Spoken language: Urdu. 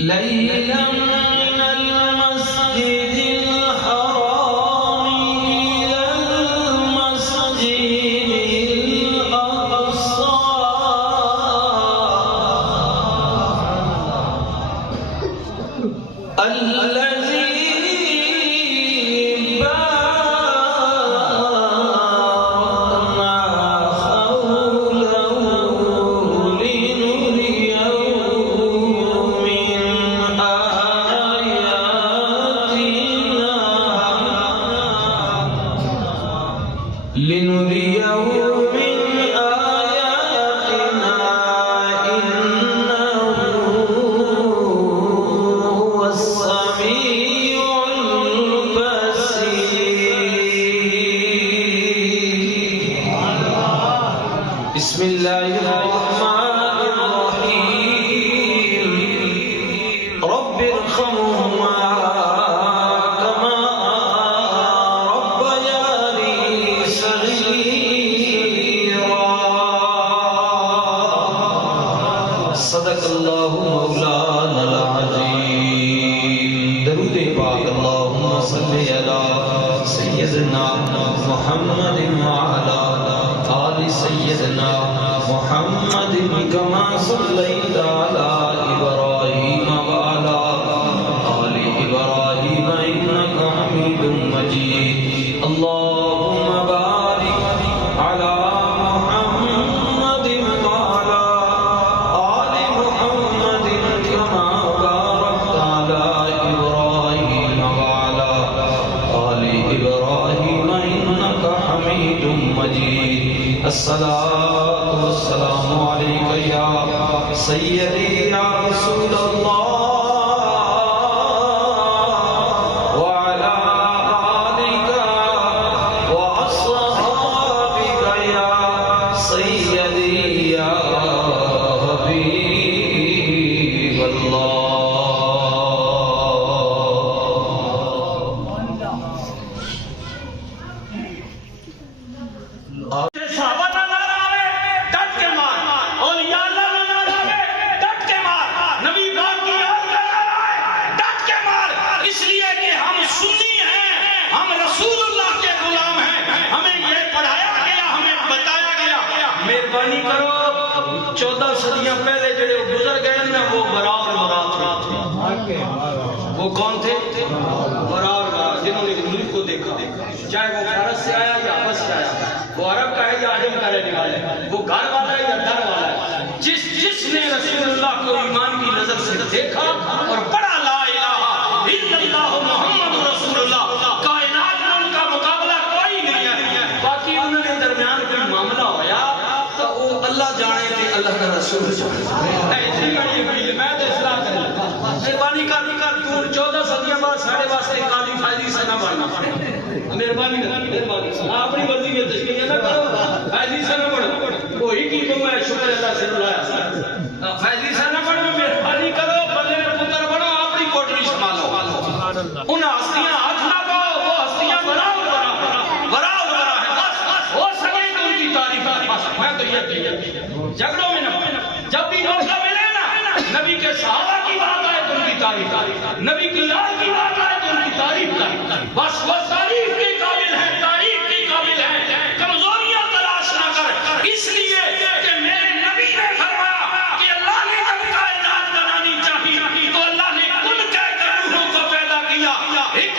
ليلا من المسجد الحرام إلى المسجد الأقصى الذي باركنا حوله لنريه من آياتنا إنه هو السميع البصير. بسم الله الرحمن الرحيم. رب ارحمهما كما ربياني صغيرا. صدق اللہ مولانا العظیم. درود پاک اللہم صلی علی سیدنا محمد وعلی آل سیدنا محمد کما صلیت علی ابراہیم وعلی آل ابراہیم انک حمید مجید. اللہم بارک علی محمد وعلی آل محمد کما بارکت علی ابراہیم وعلی آل ابراہیم انک حمید مجید. الصلاة والسلام علیک یا سیدی یا رسول اللہ وعلی آلک وأصحابک یا سیدی یا حبیب اللہ. صحابہ نظر آوے ڈٹ کے مار، اولیاء اللہ نظر آوے ڈٹ کے مار، نبی پاک کی یاد نظر آئے ڈٹ کے مار. اس لیے کہ ہم سنی ہیں، ہم رسول اللہ کے غلام ہیں، ہمیں یہ پڑھایا گیا، ہمیں بتایا گیا. مہربانی کرو 14 صدیاں پہلے جڑے گزر گئے نا وہ برا اور مراد تھے. وہ کون تھے؟ برا اور مراد، جنہوں نے ملک کو دیکھا، چاہے وہ فارس سے آیا یا حبش سے آیا، وہ عرب کا ہے یا عجم کا رہنے والا ہے، وہ گھر والا ہے یا در والا ہے. جس نے رسول اللہ کو ایمان کی نظر سے دیکھا اور پڑھا لا الہ الا اللہ محمد رسول اللہ، کائنات میں ان کا مقابلہ کوئی نہیں ہے. باقی انہوں نے درمیان کوئی معاملہ ہویا تو وہ اللہ جانے تھے، اللہ کا رسول جانے. ایسی بڑی بڑی میں تو اصلاح کریں مہربانی کر 14 صدیاں بعد ساڑھے واسطے قاضی فائدی سے نہ بڑھنا پڑے. مہربانی اپنی مرضی میں تشکیل نہ کرو، فائدی سے نہ بڑھو. وہی کی کو میں شکر اللہ سے بلایا، فائدی سے نہ بڑھو. مہربانی کرو بندے میں پتر بڑھو، اپنی کوٹری سنبھالو. ان ہستیاں ہاتھ نہ پاؤ، وہ ہستیاں برا ہے. بس ہو سکے تو ان کی تعریف. میں تو یہ جھگڑوں میں نہ، جب بھی موقع ملے نا نبی کے صحابہ کی بات آئے تو ان کی تعریف، نبی کی یاد کی بات آئے تو ان کی تعریف کریں. بس وہ تعریف کے قابل ہے، تعریف کے قابل ہے. کمزوریاں تلاش نہ کر، اس لیے کہ میرے نبی نے فرمایا کہ اللہ نے جب کائنات بنانی چاہی تو اللہ نے کل کہہ کر روحوں کو پیدا کیا. ایک